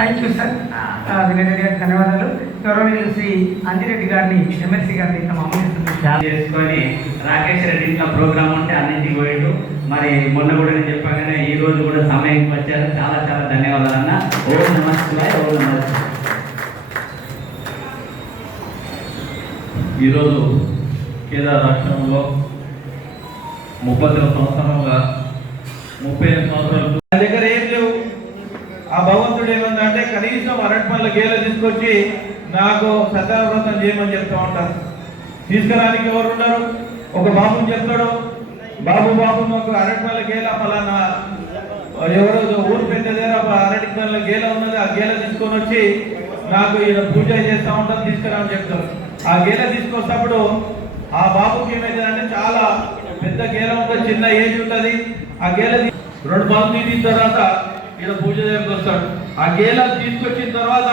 Thank you sir వినరెడ్డి గారికి ధన్యవాదాలు. గౌరవనీయులు శ్రీ అంజిరెడ్డి గారిని ఎమ్మెల్సీ గారిని తమ చేసుకొని రాకేష్ రెడ్డి ఇంట్లో ప్రోగ్రామ్ ఉంటే అన్నింటికి పోయిండు. మరి మొన్న కూడా నేను చెప్పగానే ఈ రోజు కూడా సమయంకి వచ్చారు. చాలా చాలా ధన్యవాదాలు అన్న. ఓం నమస్తే ఓం నమస్తే ఈరోజు కేదార్ రాష్ట్రంలో ముప్పై సంవత్సరంగా ముప్పై ఐదు సంవత్సరాలు దగ్గర ఏం లేవు. ఆ భగవంతుడు అరటి పండ్ల గేల తీసుకొచ్చి నాకు సత్యావ్రతం చేయమని చెప్తా ఉంటారు. తీసుకురానికి ఎవరున్నారు ఒక బాబుని చెప్తాడు బాబు బాబు మాకు అరటి పండ్ల గేల పలానా. ఎవరో ఊరు పెట్టేదేరా అరటి పండ్ల గేల ఉన్నది ఆ గేల తీసుకొని వచ్చి నాకు ఈయన పూజ చేస్తా ఉంటాను తీసుకురామని చెప్తారు. ఆ గేల తీసుకొచ్చినప్పుడు ఆ బాబుకి ఏమైందంటే చాలా పెద్ద గేల ఉంటుంది చిన్న ఏజ్ ఉంటుంది. ఆ గేల రెండు బాబు తీసిన తర్వాత ఈయన పూజ దగ్గరికి వస్తాడు. ఆ గేలా తీసుకొచ్చిన తర్వాత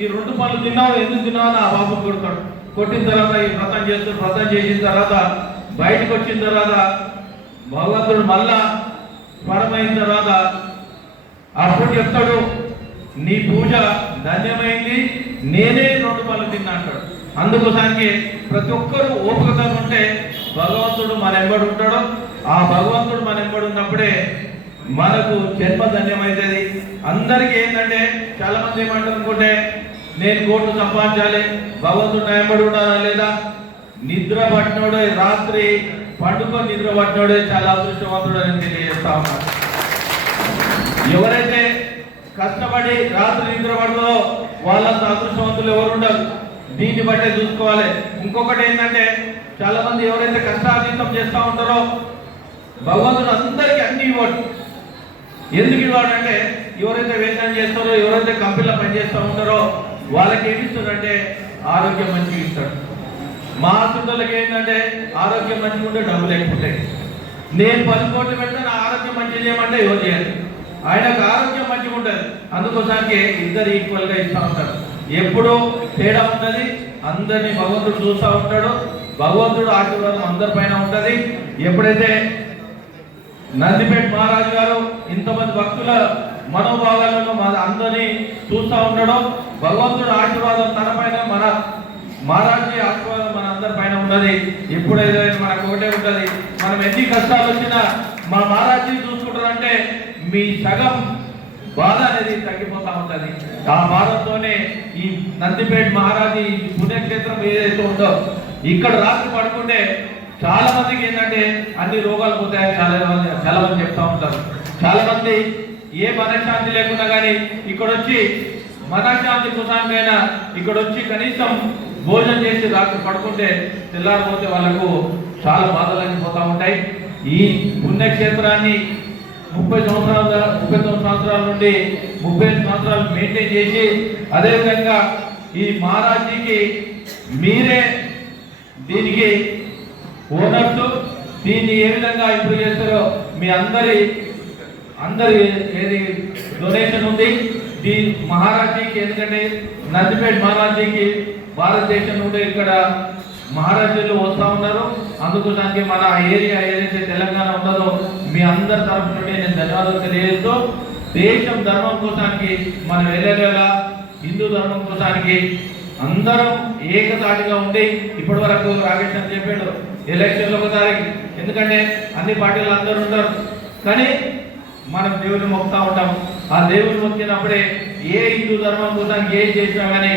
ఈ రెండు పనులు తిన్నావు ఎందుకు తిన్నావు అని ఆ బాబుని కొడతాడు. కొట్టిన తర్వాత ఈ వ్రతం చేస్తూ వ్రతం చేసిన తర్వాత బయటకు వచ్చిన తర్వాత భగవంతుడు మళ్ళా స్వరమైన తర్వాత అప్పుడు చెప్తాడు నీ పూజ ధన్యమైంది నేనే రెండు పనులు తిన్నా అంటాడు. అందుకోసానికి ప్రతి ఒక్కరూ ఓపికతో ఉంటే భగవంతుడు మన ఎంబడి ఉంటాడు. ఆ భగవంతుడు మన ఎంబడి ఉన్నప్పుడే మనకు జన్మ ధన్యమైతుంది. అందరికీ ఏంటంటే చాలా మంది ఏమంటారనుకుంటే నేను కోట్లు సంపాదించాలి భగవంతుడు నయపడి ఉండాలా లేదా? నిద్ర పట్టినోడే రాత్రి పండుకొని నిద్ర పట్టినోడే చాలా అదృష్టవంతుడు అని తెలియజేస్తా ఉన్నాను ఎవరైతే కష్టపడి రాత్రి నిద్ర పడదో వాళ్ళంత అదృష్టవంతులు ఎవరు ఉండరు. దీన్ని బట్టే చూసుకోవాలి. ఇంకొకటి ఏంటంటే చాలా మంది ఎవరైతే కష్టాతీతం చేస్తూ ఉంటారో భగవంతుడు అందరికీ అన్ని ఇవ్వడు. ఎందుకు ఇవ్వడంటే ఎవరైతే వ్యవసాయం చేస్తారో ఎవరైతే కంపెనీలో పనిచేస్తూ ఉంటారో వాళ్ళకి ఏమిస్తుందంటే ఆరోగ్యం మంచిగా ఇస్తాడు మా చుట్టాలకి ఏంటంటే ఆరోగ్యం మంచిగా ఉంటే డబ్బులు ఎక్కువ నేను పది కోట్లు పెడితే నా ఆరోగ్యం మంచిగా చేయమంటే ఎవరు చేయాలి ఆయనకు ఆరోగ్యం మంచిగా ఉంటుంది. అందుకోసానికి ఇద్దరు ఈక్వల్గా ఇస్తూ ఉంటారు. ఎప్పుడూ తేడా ఉంటుంది. అందరినీ భగవంతుడు చూస్తూ ఉంటాడు. భగవంతుడు ఆశీర్వాదం అందరి పైన ఉంటుంది. ఎప్పుడైతే నందిపేట మహారాజు గారు ఇంతమంది భక్తుల మనోభావాలను మన అందరినీ చూస్తూ ఉండడం భగవంతుడు ఆశీర్వాదం తన పైన మన మహారాజు ఆశీర్వాదం మన అందరి పైన ఉన్నది. ఎప్పుడైతే మనకు ఒకటే ఉంటుంది. మనం ఎన్ని కష్టాలు వచ్చినా మా మహారాజు చూసుకుంటారంటే మీ సగం బాధ అనేది తగ్గిపోతా ఉంటుంది. ఆ బాధతోనే ఈ నందిపేట మహారాజు పుణ్యక్షేత్రం ఏదైతే ఉందో ఇక్కడ రాత్రి పడుకుంటే చాలా మందికి ఏంటంటే అన్ని రోగాలు పోతాయని చాలా మంది చాలా మంది చెప్తా ఉంటారు. చాలా మంది ఏ మనశ్శాంతి లేకుండా కానీ ఇక్కడ వచ్చి మనశ్శాంతి కుసానికైనా ఇక్కడ వచ్చి కనీసం భోజనం చేసి రాత్రి పడుకుంటే తెల్లారిపోతే వాళ్ళకు చాలా బాధలన్నీ పోతా ఉంటాయి. ఈ పుణ్యక్షేత్రాన్ని ముప్పై సంవత్సరాల ముప్పై తొమ్మిది సంవత్సరాల నుండి ముప్పై ఐదు సంవత్సరాలు మెయింటైన్ చేసి అదేవిధంగా ఈ మహారాజీకి మీరే దీనికి ఓనర్స్ దీన్ని ఏ విధంగా ఇంప్రూవ్ చేస్తారో మీ అందరి అందరి ఏది డొనేషన్ ఉంది. దీ మహారాజీకి ఎందుకంటే నందిపేట మహారాజీకి భారతదేశం నుండి ఇక్కడ మహారాజులు వస్తూ ఉన్నారు. అందుకోసానికి మన ఏరియా ఏదైతే తెలంగాణ ఉన్నదో మీ అందరి తరఫు నుండి నేను ధన్యవాదాలు తెలియజేస్తూ దేశం ధర్మం కోసానికి మనం వెళ్ళగలగా హిందూ ధర్మం కోసానికి అందరం ఏకతాటిగా ఉండి ఇప్పటి వరకు రాకేష్ అని చెప్పాడు. ఎలక్షన్లు ఒక ఎందుకంటే అన్ని పార్టీలు అందరూ ఉంటారు. కానీ మనం దేవుని మొక్కుతా ఉంటాం ఆ దేవుని మొక్కినప్పుడే ఏ హిందూ ధర్మం కోసం ఏం చేసినా కానీ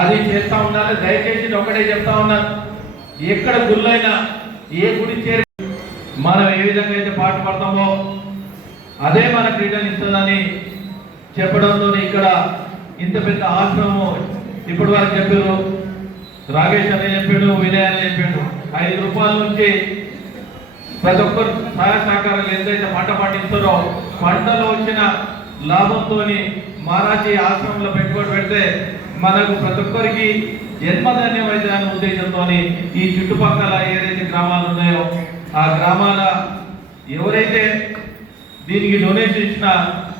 అది చేస్తా ఉండాలి. దయచేసి ఒకటే చెప్తా ఉన్నాను ఎక్కడ గుళ్ళైనా ఏ గుడి చేరి మనం ఏ విధంగా అయితే పాట పడతామో అదే మనకు రిటర్న్ ఇస్తుందని చెప్పడంతో ఇక్కడ ఇంత పెద్ద ఆశ్రమం ఇప్పటి వరకు చెప్పారు. రాగేష్ అని చెప్పాడు వినయ్ అని చెప్పాడు. ఐదు రూపాయల నుంచి ప్రతి ఒక్కరు సహాయ సహకారాలు ఎంతైతే పంట పండిస్తారో పంటలో వచ్చిన లాభంతో మహారాజీ ఆశ్రమంలో పెట్టుబడి పెడితే మనకు ప్రతి ఒక్కరికి జన్మధాన్యం అయితే అనే ఉద్దేశంతో ఈ చుట్టుపక్కల ఏదైతే గ్రామాలు ఉన్నాయో ఆ గ్రామాల ఎవరైతే దీనికి డొనేషన్ ఇచ్చిన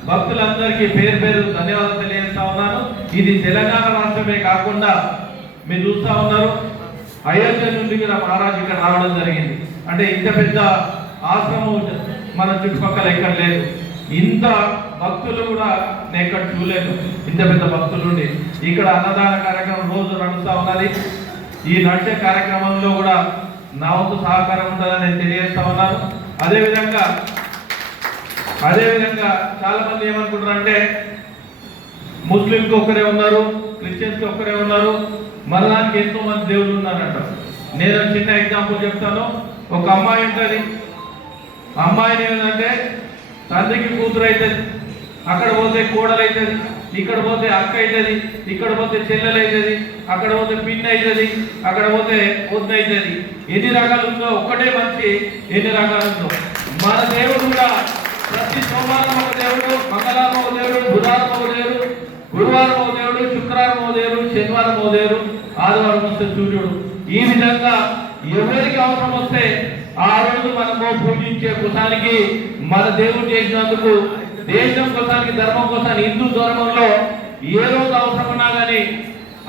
భక్తులందరికీ పేరు పేరు ధన్యవాదాలు తెలియజేస్తా ఉన్నాను. ఇది తెలంగాణ రాష్ట్రమే కాకుండా మీరు చూస్తూ ఉన్నారు. అయోధ్య నుండి కూడా మహారాజు ఇక్కడ రావడం జరిగింది. అంటే ఇంత పెద్ద ఆశ్రమం మన చుట్టుపక్కల ఎక్కడ లేదు. ఇంత భక్తులు కూడా నేను ఇక్కడ చూడలేదు. ఇంత పెద్ద భక్తులుండి ఇక్కడ అన్నదాన కార్యక్రమం రోజు నడుస్తూ ఉన్నది. ఈ నడిచే కార్యక్రమంలో కూడా నా వంతు సహకారం ఉంటుందని నేను తెలియజేస్తా ఉన్నాను. అదేవిధంగా అదేవిధంగా చాలా మంది ఏమనుకుంటారు అంటే ముస్లింకి ఒకరే ఉన్నారు క్రిస్టియన్స్కి ఒకరే ఉన్నారు. మరణానికి ఎంతో మంది దేవుళ్ళు ఉన్నారంట. నేను చిన్న ఎగ్జాంపుల్ చెప్తాను. ఒక అమ్మాయి ఉంటుంది. అమ్మాయిని ఏంటంటే తండ్రికి కూతురు అవుతుంది అక్కడ పోతే కోడలు అవుతుంది ఇక్కడ పోతే అక్క అవుతుంది ఇక్కడ పోతే చెల్లెలు అవుతుంది అక్కడ పోతే పిన్ అవుతుంది అక్కడ పోతే వద్దు అవుతుంది ఎన్ని రకాలు ఉందో ఒక్కటే మంచి ఎన్ని రకాలు ఉందో. మన దేవుడు కూడా ప్రతి సోమవారం ఒక దేవుడు మంగళవారం ఒక దేవుడు బుధవారం ఒక దేవుడు గురువారం ఒక శుక్రవారం ఒక శనివారం ఒక ఆదివారం వస్తే సూర్యుడు. ఈ విధంగా ఎవరికి అవసరం వస్తే ఆ రోజు మనము పూజించే కుసానికి మన దేవుడు చేసినందుకు దేశం కోసానికి ధర్మం కోసానికి హిందూ ధర్మంలో ఏ రోజు అవసరమన్నా కానీ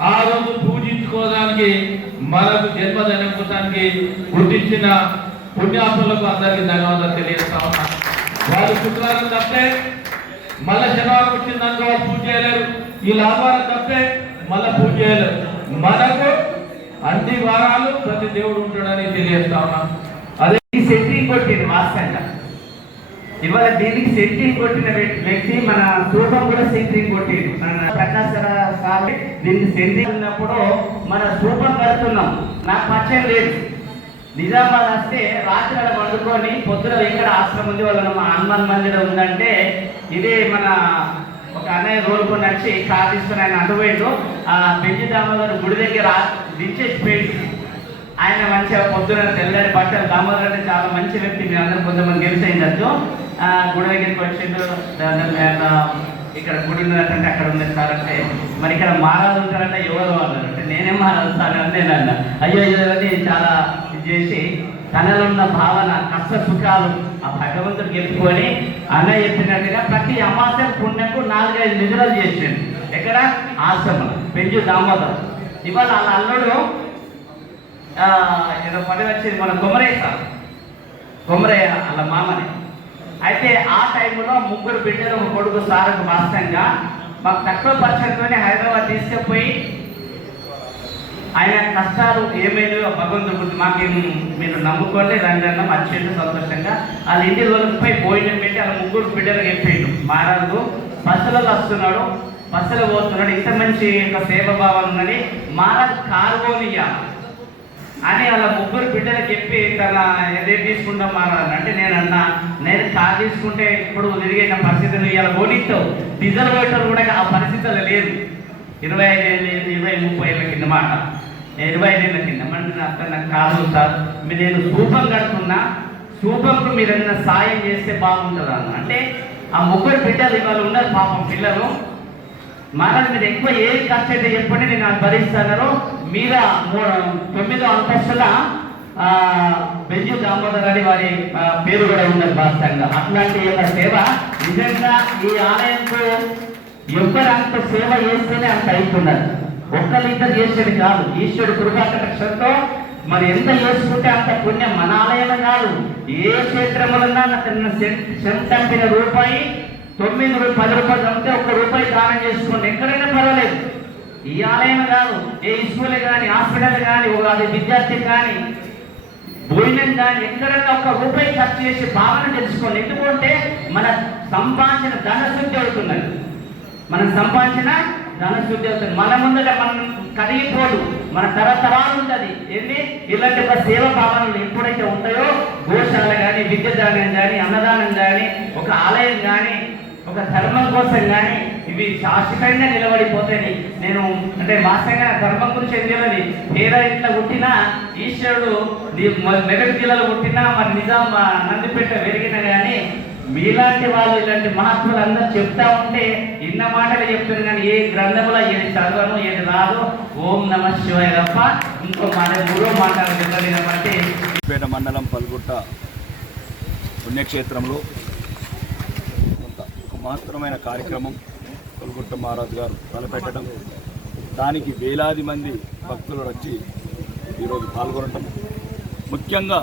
ఆ రోజు పూజించుకోవడానికి మనకు జన్మదినం కోసానికి గుర్తించిన పుణ్యాసులకు అందరికీ ధన్యవాదాలు తెలియజేస్తా ఉన్నాను. వారు శుక్రవారం తప్పితే మళ్ళీ శనివారం వచ్చిందనుకో పూజ చేయలేరు. ఈ లాభాలు తప్పే మళ్ళీ పూజ మనకు అన్ని వారాలు ప్రతి దేవుడు ఉంటాడని తెలియజేస్తా ఉన్నాం. అదే ఈ సెట్టింగ్ కొట్టింది వాస్తవంగా ఇవాళ దీనికి సెట్టింగ్ కొట్టిన వ్యక్తి- వ్యక్తి మన సూపం కూడా సెంట్రింగ్ కొట్టింది. మన ప్రకాశర సార్ దీన్ని సెంట్రింగ్ ఉన్నప్పుడు మన సూపం కడుతున్నాం. నాకు పరిచయం లేదు. నిజామాబాద్ వస్తే రాత్రి అక్కడ పండుకొని పొద్దున ఎక్కడ ఆశ్రమం ఉంది. వాళ్ళ హనుమాన్ మందిరం ఉందంటే ఇదే మన ఒక అన్నయ్య రోడ్కొని వచ్చి కార్ తీసుకుని ఆయన అటువైండు ఆ బెంజి దామోదర్ గుడి దగ్గర దించేసి పోయిండు ఆయన మంచిగా పొద్దున తెల్లని బట్టలు దామోదర్ అంటే చాలా మంచి వ్యక్తి మీరు అందరూ కొంతమంది తెలిసి ఆ, గుడి దగ్గరికి వచ్చిండు. ఇక్కడ గుడి ఉన్నదంటే అక్కడ ఉంది సార్ అంటే మరి ఇక్కడ మహారాజు ఉంటారంటే ఎవరు అన్నారు? అంటే నేనే మహారాజు సార్ అని నేను అన్నా. అయ్యో అయ్యో అని చాలా ఇది చేసి తనలో ఉన్న భావన కష్ట సుఖాలు ఆ భగవంతుడు గెలుపుకొని అన్న చెప్పినట్టుగా ప్రతి అమాస పుణ్యకు నాలుగైదు నిధులు చేసిండు. ఎక్కడ? ఆశ్రమం. పెంచు దామోదర్. ఇవాళ వాళ్ళ అల్లుడు ఏదో పని వచ్చింది మన కొమరయ్య సార్. కొమరయ్య వాళ్ళ మామని. అయితే ఆ టైంలో ముగ్గురు బిడ్డలు ఒక కొడుకు సారకు వాస్తవంగా మాకు తక్కువ పరిచయంతోనే హైదరాబాద్ తీసుకుపోయి ఆయన కష్టాలు ఏమైనా భగవంతుడు గుర్తు మాకేమి మీరు నమ్ముకోండి రండి అన్న వచ్చిండు సంతోషంగా. వాళ్ళ ఇంటి రోజులపై భోజనం పెట్టి వాళ్ళ ముగ్గురు బిడ్డలు చెప్పిండు మహారాజు బస్సులలో వస్తున్నాడు బస్సులో పోతున్నాడు. ఇంత మంచి యొక్క సేవ భావం ఉన్నది. మహారాజు కార్గోనియా అని అలా ముగ్గురు బిడ్డలు చెప్పి తన ఏదే తీసుకుంటాం మహారాజు. అంటే నేను అన్నా నేను కార్ తీసుకుంటే ఇప్పుడు తిరిగిన పరిస్థితులు ఇలా పోనీస్తావు డీజిల్ పెట్టరు కూడా ఆ పరిస్థితులు లేదు. ఇరవై ఐదు ఇరవై ముప్పై ఏళ్ళ కింద మాట. ఇరవై ఐదు ఏళ్ళ కింద అంటే అక్కడ నాకు కాదు సార్. మీరు నేను సూపం కడుతున్నా సూపంకు మీరు ఏదైనా సాయం చేస్తే బాగుంటుంది అన్న. అంటే ఆ ముగ్గురు బిడ్డలు ఇవాళ ఉన్నారు పాపం పిల్లలు. మహారాజ్ మీరు ఎక్కువ ఏ ఖర్చు అయితే చెప్పండి నేను అది మీద తొమ్మిదో అంతస్తుల బెంజు దామోదర్ అని వారి పేరు కూడా ఉన్నది వాస్తవంగా అట్లాంటి యొక్క సేవ? నిజంగా ఈ ఆలయంకు అంత సేవ చేస్తేనే అంత అవుతున్నారు ఒక్కరిద్దరు చేసేది కాదు. ఈశ్వరుడు కృపాకటక్షంతో మరి ఎంత చేసుకుంటే అంత పుణ్యం మన ఆలయం కాదు. ఏ క్షేత్రములన్నా నాకు చంపిన రూపాయి తొమ్మిది రూ- పది రూపాయలు చంపితే ఒక్క రూపాయి దానం చేసుకోండి. ఎక్కడైనా పర్వాలేదు. ఈ ఆలయం కాదు. ఏ స్కూల్ కానీ హాస్పిటల్ కానీ ఒక అది విద్యార్థి కానీ భోజనం కానీ ఎక్కడైనా ఒక్క రూపాయి ఖర్చు చేసి భావన తెలుసుకోండి. ఎందుకంటే మన సంపాదించిన ధనశుద్ధి అవుతున్నది మనం సంపాదించిన ధనశుద్ధి అవుతుంది. మన ముందట మనం కరిగిపోదు మన తరతరాలు ఉంటుంది. ఏంటి ఇలాంటి ఒక సేవ భావనలు ఎప్పుడైతే ఉంటాయో గోశాల కానీ విద్యదానం కానీ అన్నదానం కానీ ఒక ఆలయం కానీ ఒక ధర్మం కోసం కానీ ఇవి శాశ్వతంగా నిలబడిపోతాయి. నేను అంటే మాసంగా ధర్మం గురించి ఏం తెలియదు. పేద ఇంట్లో పుట్టినా ఈశ్వరుడు మెదక్ జిల్లాలో పుట్టినా మరి నిజాం నందిపేట పెరిగినా కానీ మీలాంటి వాళ్ళు ఇలాంటి మహాత్ములు అందరూ చెప్తా ఉంటే ఇన్న మాటలు చెప్తారు కానీ ఏ గ్రంథంలో ఏది చదవను ఏది రాదు. ఓం నమ శివాయ తప్ప ఇంకో మాట మూడో మాటలు చెప్పలేదు కాబట్టి పేట మండలం పల్గుట్ట పుణ్యక్షేత్రంలో కొంత ఒక మహత్తరమైన కార్యక్రమం పల్గుట్ట మహారాజు గారు తలపెట్టడం. దానికి వేలాది మంది భక్తులు వచ్చి ఈరోజు పాల్గొనటం. ముఖ్యంగా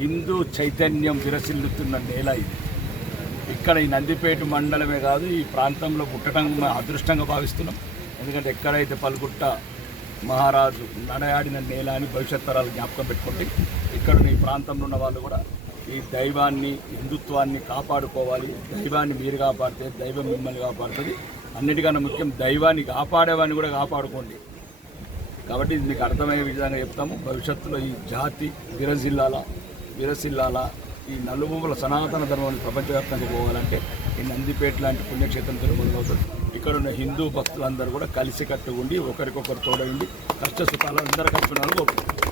హిందూ చైతన్యం విరసిల్లుతున్న నేల ఇది. ఇక్కడ ఈ నందిపేట మండలమే కాదు ఈ ప్రాంతంలో పుట్టడం అదృష్టంగా భావిస్తున్నాం. ఎందుకంటే ఎక్కడైతే పలుకుట్ట మహారాజు నడయాడిన నేల అని భవిష్యత్ తరాలు జ్ఞాపకం పెట్టుకోండి ఇక్కడ ఈ ప్రాంతంలో ఉన్న వాళ్ళు కూడా ఈ దైవాన్ని హిందుత్వాన్ని కాపాడుకోవాలి. దైవాన్ని మీరు కాపాడితే దైవం మిమ్మల్ని కాపాడుతుంది. అన్నిటికన్నా ముఖ్యం దైవాన్ని కాపాడేవాన్ని కూడా కాపాడుకోండి. కాబట్టి ఇది మీకు అర్థమయ్యే విధంగా చెప్తాము. భవిష్యత్తులో ఈ జాతి విరజిల్లాల విరసిల్లాల ఈ నలుమూల సనాతన ధర్మాన్ని ప్రపంచవ్యాప్తంగా పోవాలంటే ఈ నందిపేట లాంటి పుణ్యక్షేత్రం తిరుమలవుతుంది ఇక్కడ ఉన్న హిందూ భక్తులందరూ కూడా కలిసి కట్టుకుండి ఒకరికొకరు తోడైంది కష్ట సుఖాలు అందరూ కలుపుకున్నారు